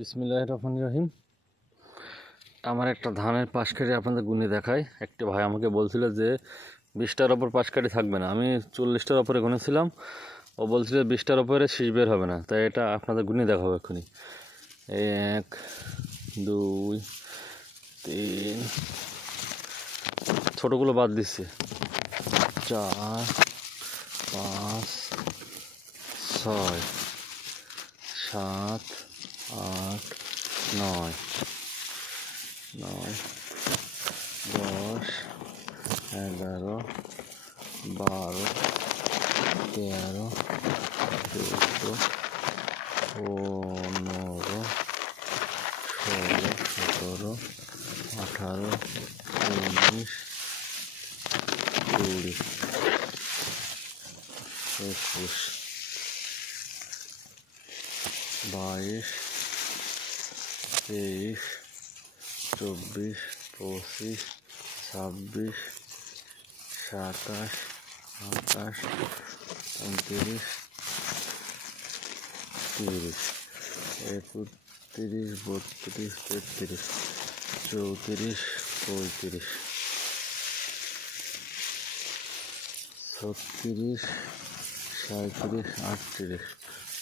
বিসমিল্লাহির রহমানির রহিম। আমার একটা ধানের পাশকাঠি আপনাদের গুনে দেখায়। একটা ভাই আমাকে বলছিল যে 20টার ওপর পাশকাঠি থাকবে না, আমি 40টার ওপরে গুনেছিলাম। ও বলছিল 20টার ওপরে শীষ বের হবে না, তাই এটা আপনাদের গুনে দেখাবো এক্ষুনি। 1 2 3, ছোটোগুলো বাদ দিচ্ছে, 4 5 6 7 8 9 10 11 12 13 14 15 16 17 18 19 20 21 22 23 24 25 26 27 28 29 30 31 32 33 34 35 36 37 38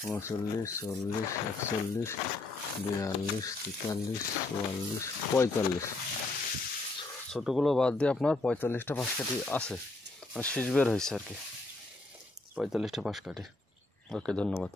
39 40 41 42 43 44 45, ছোটোগুলো বাদ দিয়ে আপনার 45টা পাশকাঠি আছে, মানে শীষ বের হয়েছে আর কি, 45টা পাশকাঠি। ওকে, ধন্যবাদ।